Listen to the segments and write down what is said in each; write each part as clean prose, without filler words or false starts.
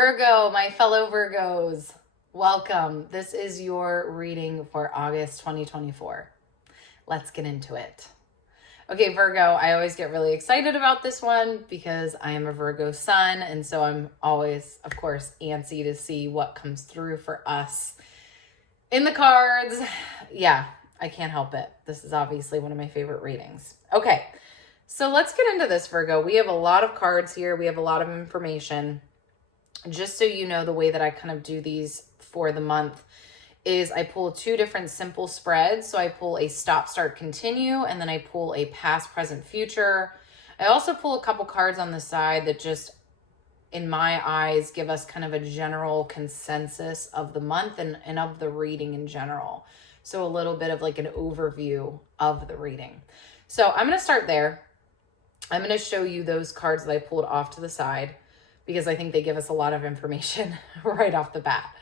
Virgo, my fellow Virgos, welcome. This is your reading for August 2024. Let's get into it. Okay, Virgo, I always get really excited about this one because I am a Virgo Sun, and so I'm always, of course, antsy to see what comes through for us in the cards. Yeah, I can't help it. This is obviously one of my favorite readings. Okay, so let's get into this, Virgo. We have a lot of cards here. We have a lot of information. Just so you know, the way that I kind of do these for the month is I pull two different simple spreads. So I pull a stop, start, continue, and then I pull a past, present, future. I also pull a couple cards on the side that just, in my eyes, give us kind of a general consensus of the month and of the reading in general. So a little bit of like an overview of the reading. So I'm going to start there. I'm going to show you those cards that I pulled off to the side, because I think they give us a lot of information right off the bat.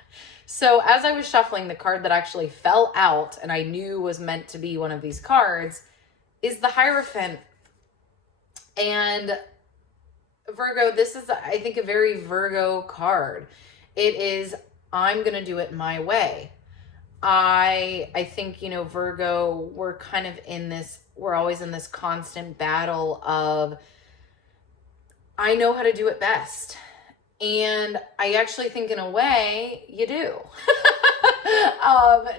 So as I was shuffling, the card that actually fell out and I knew was meant to be one of these cards is the Hierophant. And Virgo, this is, I think, a very Virgo card. It is, I'm going to do it my way. I think, you know, Virgo, we're kind of in this, we're always in this constant battle of, I know how to do it best. And I actually think in a way you do.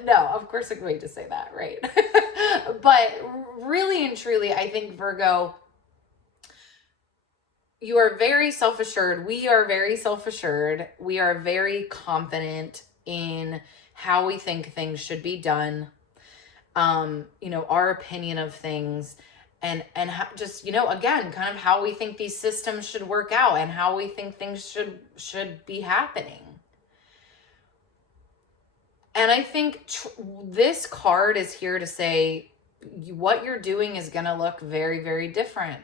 No, of course, a great way to say that, right? But really and truly, I think, Virgo, you are very self-assured. We are very self-assured. We are very confident in how we think things should be done. You know, our opinion of things. And how, just, you know, again, kind of how we think these systems should work out and how we think things should be happening. And I think this card is here to say what you're doing is going to look very, very different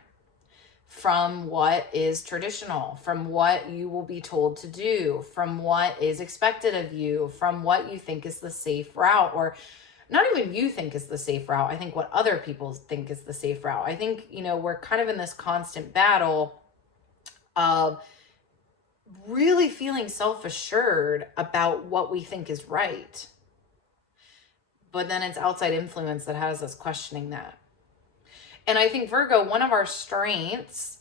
from what is traditional, from what you will be told to do, from what is expected of you, from what you think is the safe route, or not even you think is the safe route. I think what other people think is the safe route. I think, you know, we're kind of in this constant battle of really feeling self-assured about what we think is right. But then it's outside influence that has us questioning that. And I think, Virgo, one of our strengths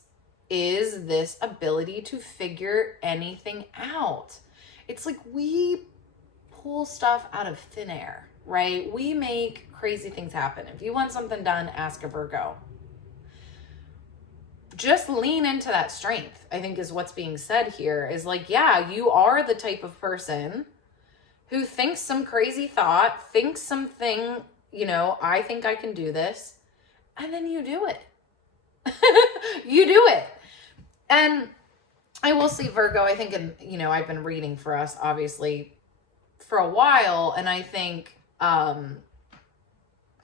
is this ability to figure anything out. It's like we pull stuff out of thin air. Right? We make crazy things happen. If you want something done, ask a Virgo. Just lean into that strength, I think, is what's being said here. Is like, yeah, you are the type of person who thinks some crazy thought, thinks something, you know, I think I can do this, and then you do it. You do it. And I will say, Virgo, I think, you know, I've been reading for us, obviously, for a while, and I think kind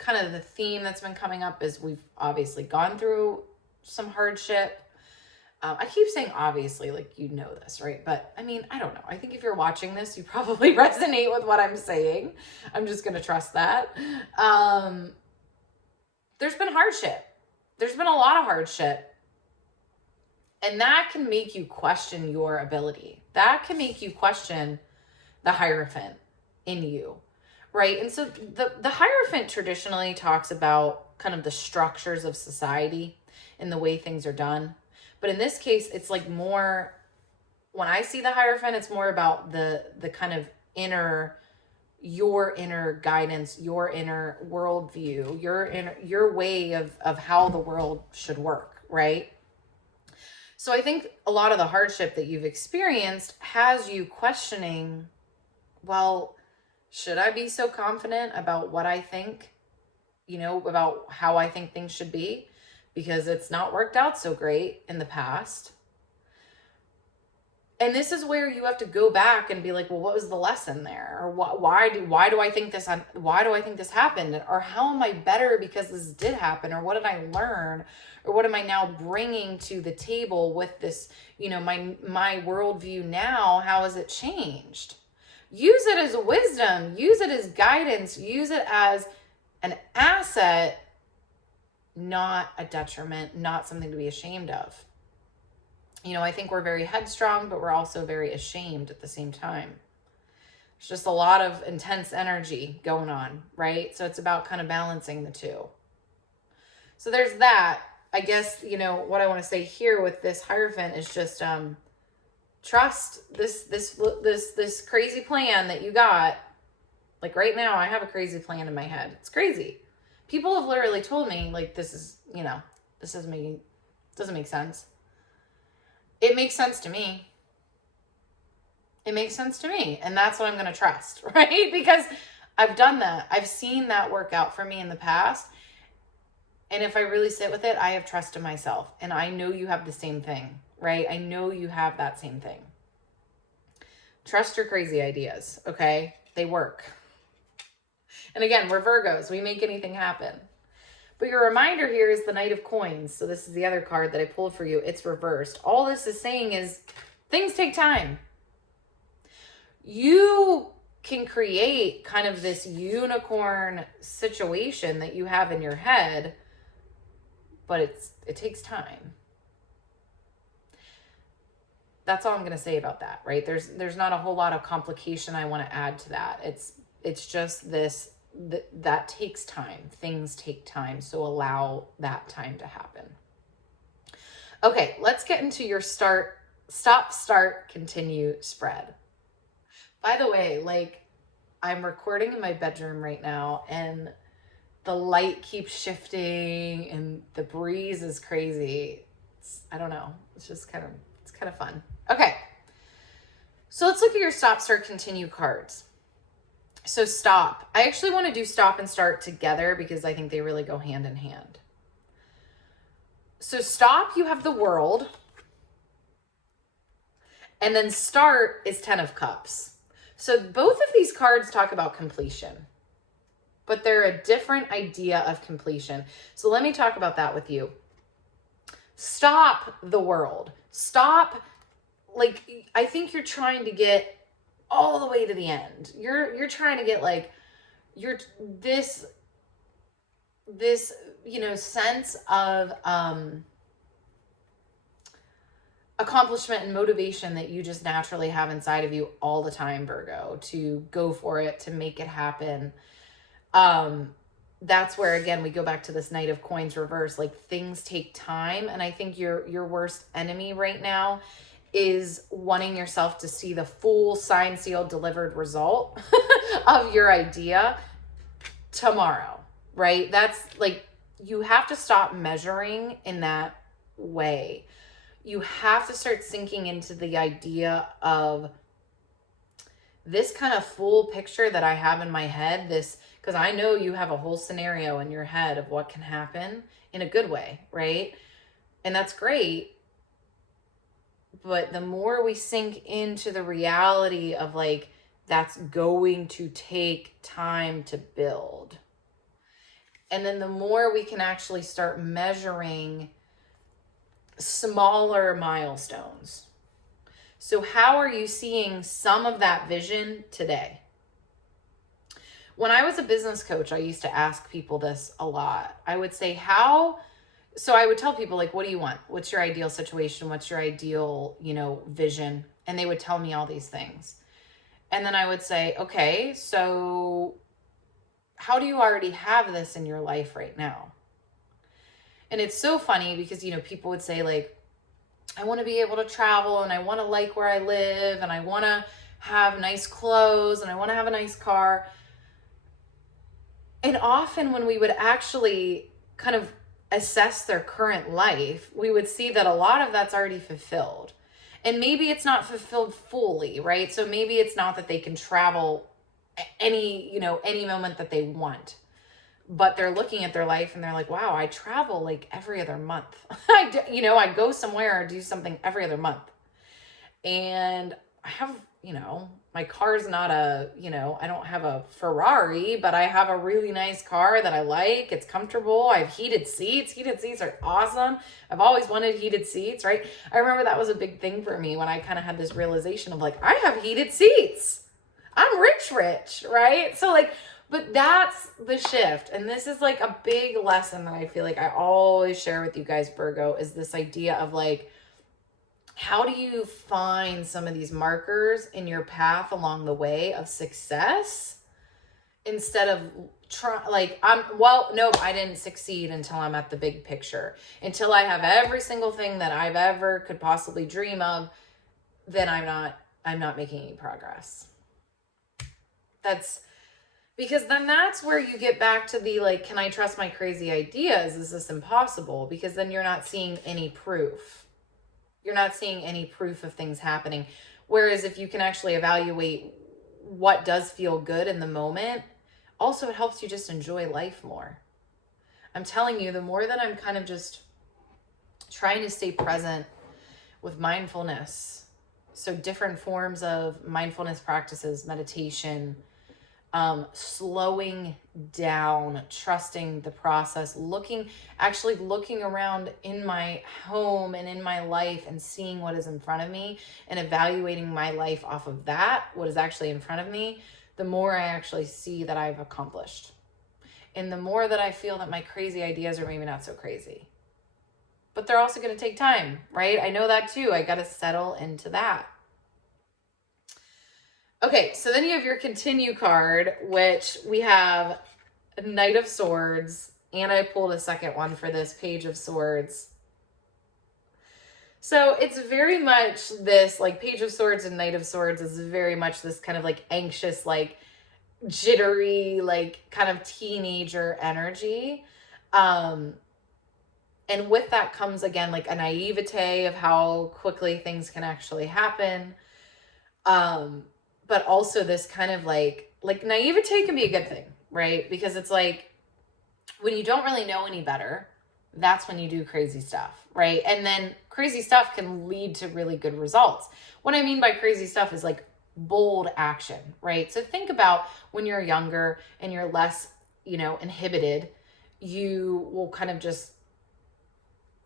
of the theme that's been coming up is we've obviously gone through some hardship. I keep saying obviously, like, you know this, right? But I mean, I don't know. I think if you're watching this, you probably resonate with what I'm saying. I'm just going to trust that. There's been hardship. There's been a lot of hardship. And that can make you question your ability. That can make you question the Hierophant in you. Right. And so the Hierophant traditionally talks about kind of the structures of society and the way things are done. But in this case, it's like more, when I see the Hierophant, it's more about the kind of your inner guidance, your inner worldview, your way of how the world should work. Right. So I think a lot of the hardship that you've experienced has you questioning, well, should I be so confident about what I think, you know, about how I think things should be? Because it's not worked out so great in the past. And this is where you have to go back and be like, well, what was the lesson there? Or why do I think this happened? Or how am I better because this did happen? Or what did I learn? Or what am I now bringing to the table with this, you know, my worldview now? How has it changed? Use it as wisdom, use it as guidance, use it as an asset, not a detriment, not something to be ashamed of. I think we're very headstrong, but we're also very ashamed at the same time. It's just a lot of intense energy going on, right? So it's about kind of balancing the two. So there's that. I guess, what I want to say here with this Hierophant is just trust this crazy plan that you got. Like right now, I have a crazy plan in my head. It's crazy. People have literally told me, like, this is, this doesn't make sense. It makes sense to me. It makes sense to me. And that's what I'm going to trust, right? Because I've done that. I've seen that work out for me in the past. And if I really sit with it, I have trust in myself. And I know you have the same thing, right? I know you have that same thing. Trust your crazy ideas, okay? They work. And again, we're Virgos. We make anything happen. But your reminder here is the Knight of Coins. So this is the other card that I pulled for you. It's reversed. All this is saying is things take time. You can create kind of this unicorn situation that you have in your head, but it takes time. That's all I'm going to say about that, right? There's not a whole lot of complication I want to add to that. It's just this, that takes time. Things take time. So allow that time to happen. Okay, let's get into your stop, start, continue spread. By the way, like, I'm recording in my bedroom right now and the light keeps shifting and the breeze is crazy. I don't know. It's just kind of fun. Okay. So let's look at your stop, start, continue cards. So stop. I actually want to do stop and start together because I think they really go hand in hand. So stop, you have the World. And then start is 10 of Cups. So both of these cards talk about completion, but they're a different idea of completion. So let me talk about that with you. Stop the World. Stop, like, I think you're trying to get all the way to the end. You're trying to get like this sense of accomplishment and motivation that you just naturally have inside of you all the time, Virgo, to go for it, to make it happen. That's where, again, we go back to this Knight of Coins reverse. Like, things take time. And I think your worst enemy right now is wanting yourself to see the full signed, sealed, delivered result of your idea tomorrow, right? That's like, you have to stop measuring in that way. You have to start sinking into the idea of this kind of full picture that I have in my head, because I know you have a whole scenario in your head of what can happen in a good way, right? And that's great. But the more we sink into the reality of like, that's going to take time to build. And then the more we can actually start measuring smaller milestones. So how are you seeing some of that vision today? When I was a business coach, I used to ask people this a lot. I would say, so I would tell people, like, what do you want? What's your ideal situation? What's your ideal, vision? And they would tell me all these things. And then I would say, okay, so how do you already have this in your life right now? And it's so funny because, people would say, like, I want to be able to travel and I want to like where I live and I want to have nice clothes and I want to have a nice car. And often when we would actually kind of assess their current life, we would see that a lot of that's already fulfilled. And maybe it's not fulfilled fully, right? So maybe it's not that they can travel any moment that they want. But they're looking at their life and they're like, wow, I travel like every other month. I go somewhere or do something every other month. And I have, my car's not I don't have a Ferrari, but I have a really nice car that I like. It's comfortable. I have heated seats. Heated seats are awesome. I've always wanted heated seats, right? I remember that was a big thing for me when I kind of had this realization of like, I have heated seats. I'm rich, right? So like, but that's the shift. And this is like a big lesson that I feel like I always share with you guys, Virgo, is this idea of like, how do you find some of these markers in your path along the way of success instead of nope, I didn't succeed until I'm at the big picture, until I have every single thing that I've ever could possibly dream of, then I'm not making any progress. That's because then that's where you get back to the like, can I trust my crazy ideas? Is this impossible? Because then you're not seeing any proof. You're not seeing any proof of things happening. Whereas if you can actually evaluate what does feel good in the moment, also it helps you just enjoy life more. I'm telling you, the more that I'm kind of just trying to stay present with mindfulness, so different forms of mindfulness practices, meditation, slowing down, trusting the process, actually looking around in my home and in my life and seeing what is in front of me and evaluating my life off of that, what is actually in front of me, the more I actually see that I've accomplished. And the more that I feel that my crazy ideas are maybe not so crazy. But they're also going to take time, right? I know that too. I got to settle into that. Okay, so then you have your continue card, which we have Knight of Swords, and I pulled a second one for this, Page of Swords. So it's very much this, like Page of Swords and Knight of Swords is very much this kind of like anxious, like jittery, like kind of teenager energy. And with that comes again, like a naivete of how quickly things can actually happen. But also this kind of like naivete can be a good thing, right? Because it's like when you don't really know any better, that's when you do crazy stuff, right? And then crazy stuff can lead to really good results. What I mean by crazy stuff is like bold action, right? So think about when you're younger and you're less, inhibited, you will kind of just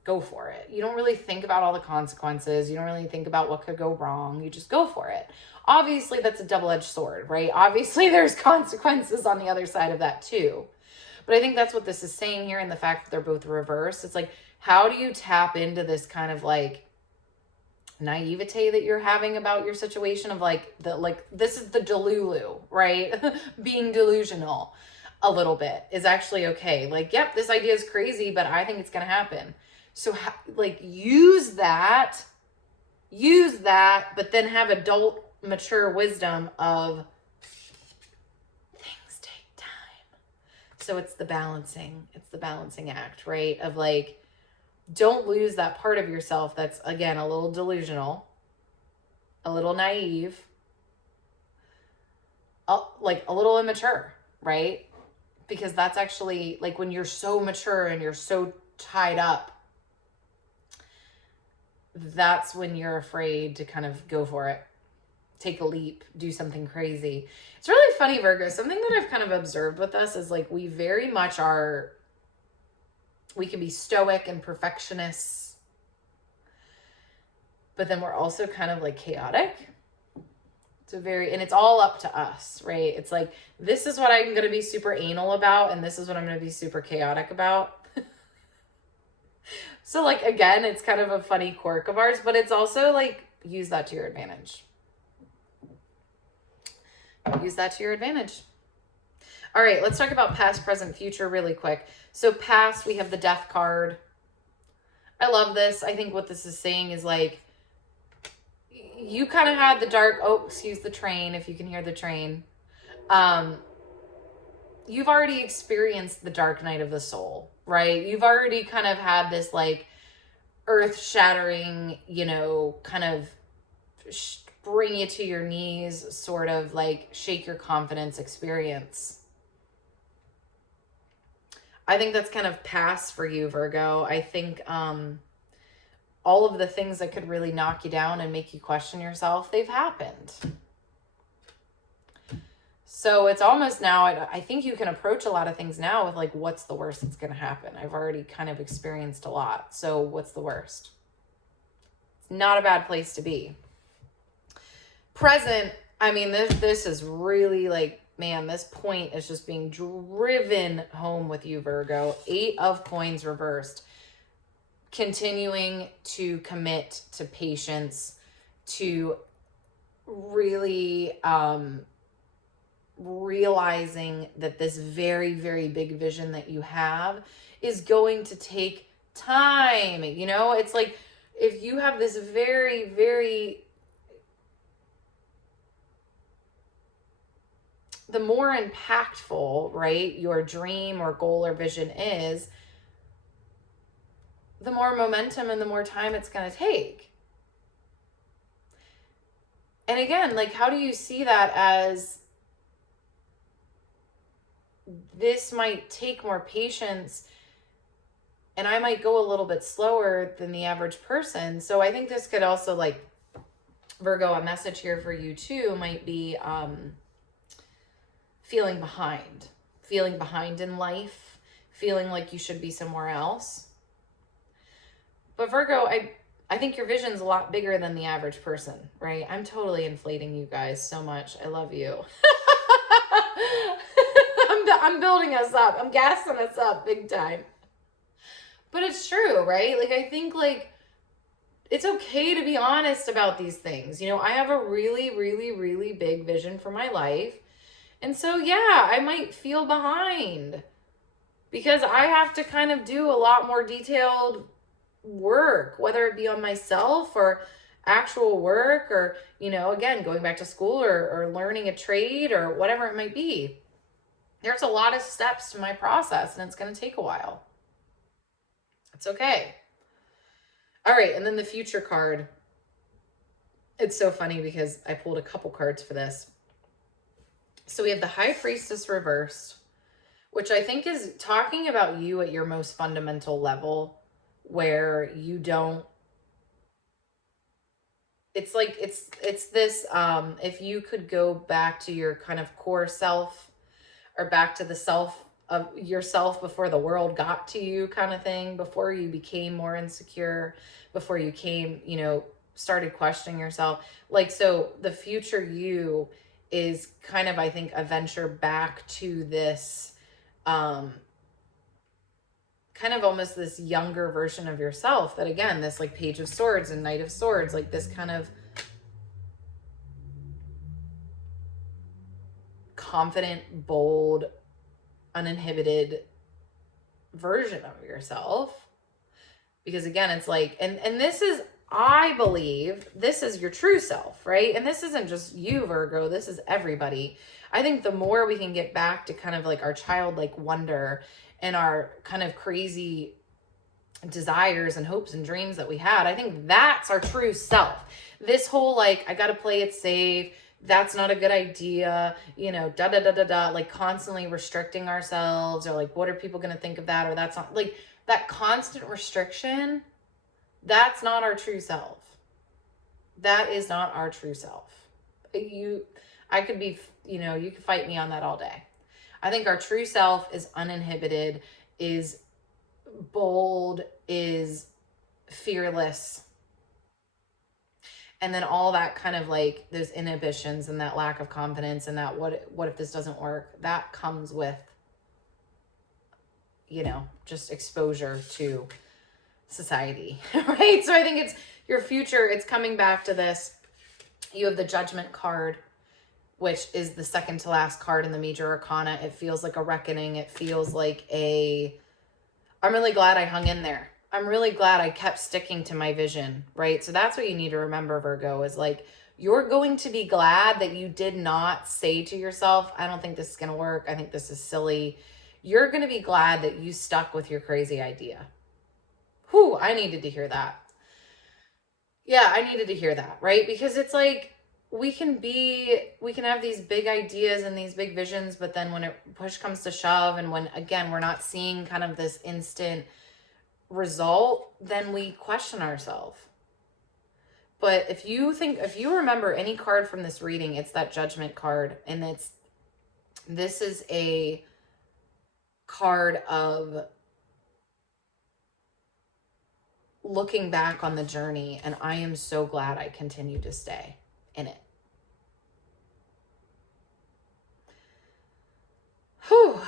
go for it. You don't really think about all the consequences. You don't really think about what could go wrong. You just go for it. Obviously, that's a double-edged sword, right? Obviously, there's consequences on the other side of that too. But I think that's what this is saying here, and the fact that they're both reversed. It's like, how do you tap into this kind of like naivete that you're having about your situation of this is the delulu, right? Being delusional a little bit is actually okay. Like, yep, this idea is crazy, but I think it's going to happen. So use that, but then have adult mature wisdom of things take time. So it's the balancing act, right? Of like, don't lose that part of yourself that's, again, a little delusional, a little naive, like a little immature, right? Because that's actually like when you're so mature and you're so tied up, that's when you're afraid to kind of go for it. Take a leap, do something crazy. It's really funny, Virgo. Something that I've kind of observed with us is like we very much we can be stoic and perfectionists, but then we're also kind of like chaotic. And it's all up to us, right? It's like, this is what I'm going to be super anal about, and this is what I'm going to be super chaotic about. So like, again, it's kind of a funny quirk of ours, but it's also like, use that to your advantage. Use that to your advantage. All right, let's talk about past, present, future really quick. So past, we have the Death card. I love this. I think what this is saying is like, you kind of had the dark, excuse the train, if you can hear the train. You've already experienced the dark night of the soul, right? You've already kind of had this like earth-shattering, kind of bring you to your knees, sort of like shake your confidence experience. I think that's kind of past for you, Virgo. I think all of the things that could really knock you down and make you question yourself, they've happened. So it's almost now, I think you can approach a lot of things now with like, what's the worst that's going to happen? I've already kind of experienced a lot. So what's the worst? It's not a bad place to be. Present, I mean, this is really like, man, this point is just being driven home with you, Virgo. 8 of Coins reversed. continuing to commit to patience, to really realizing that this very, very big vision that you have is going to take time. You know, it's like if you have this very, very, the more impactful, right, your dream or goal or vision is, the more momentum and the more time it's going to take. And again, like, how do you see that as this might take more patience and I might go a little bit slower than the average person? So I think this could also, like, Virgo, a message here for you too might be feeling behind in life, feeling like you should be somewhere else. But Virgo, I think your vision's a lot bigger than the average person, right? I'm totally inflating you guys so much. I love you. I'm building us up. I'm gassing us up big time. But it's true, right? Like, I think, like, it's okay to be honest about these things. You know, I have a really, really, really big vision for my life. And so, yeah, I might feel behind because I have to kind of do a lot more detailed work, whether it be on myself or actual work or, you know, again, going back to school or learning a trade or whatever it might be. There's a lot of steps to my process and it's going to take a while. It's okay. All right. And then the future card. It's so funny because I pulled a couple cards for this. So we have the High Priestess reversed, which I think is talking about you at your most fundamental level, where you don't, it's like, it's this, if you could go back to your kind of core self or back to the self of yourself before the world got to you kind of thing, before you became more insecure, before you came, you know, started questioning yourself. Like, so the future you is kind of, I think, a venture back to this, kind of almost this younger version of yourself that, again, this like Page of Swords and Knight of Swords, like this kind of confident, bold, uninhibited version of yourself. Because again, it's like, and this is, I believe this is your true self, right? And this isn't just you, Virgo, this is everybody. I think the more we can get back to kind of like our childlike wonder and our kind of crazy desires and hopes and dreams that we had, I think that's our true self. This whole, like, I got to play it safe, that's not a good idea, you know, like constantly restricting ourselves, or like, what are people going to think of that? Or that's not, like, that constant restriction, that's not our true self. That is not our true self. I could be, you know, you could fight me on that all day. I think our true self is uninhibited, is bold, is fearless. And then all that kind of like those inhibitions and that lack of confidence and that what if this doesn't work, that comes with, you know, just exposure to society, right? So I think it's your future. It's coming back to this. You have the Judgment card, which is the second to last card in the major arcana. It feels like a reckoning. It feels like I'm really glad I hung in there. I'm really glad I kept sticking to my vision, right? So that's what you need to remember, Virgo, is like, you're going to be glad that you did not say to yourself, I don't think this is going to work. I think this is silly. You're going to be glad that you stuck with your crazy idea. Whew, I needed to hear that. Yeah, I needed to hear that, right? Because it's like, we can have these big ideas and these big visions, but then when push comes to shove, and when, again, we're not seeing kind of this instant result, then we question ourselves. But if you remember any card from this reading, it's that Judgment card. And this is a card of looking back on the journey, and I am so glad I continue to stay in it. Whew.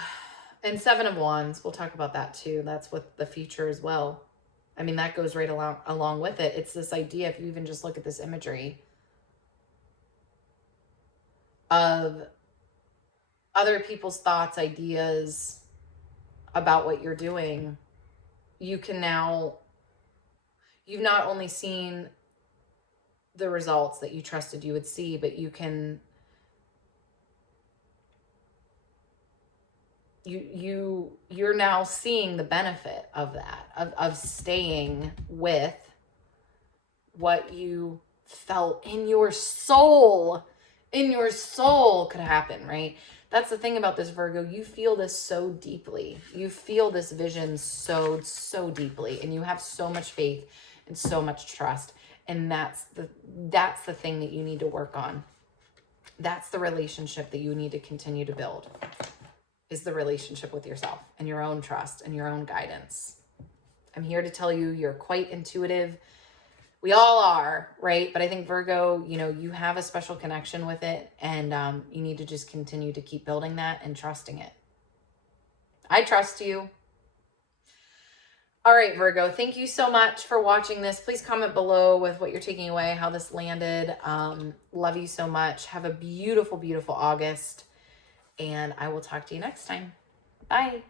And Seven of Wands, we'll talk about that too. That's with the future as well. I mean, that goes right along with it. It's this idea, if you even just look at this imagery of other people's thoughts, ideas about what you're doing, you can now, you've not only seen the results that you trusted you would see, but you're now seeing the benefit of that, of staying with what you felt in your soul could happen, right? That's the thing about this, Virgo. You feel this so deeply. You feel this vision so deeply, and you have so much faith and so much trust. And that's the thing that you need to work on. That's the relationship that you need to continue to build, is the relationship with yourself and your own trust and your own guidance. I'm here to tell you, you're quite intuitive. We all are, right? But I think Virgo, you have a special connection with it, and you need to just continue to keep building that and trusting it. I trust you. All right, Virgo, thank you so much for watching this. Please comment below with what you're taking away, how this landed. Love you so much. Have a beautiful, beautiful August, and I will talk to you next time. Bye.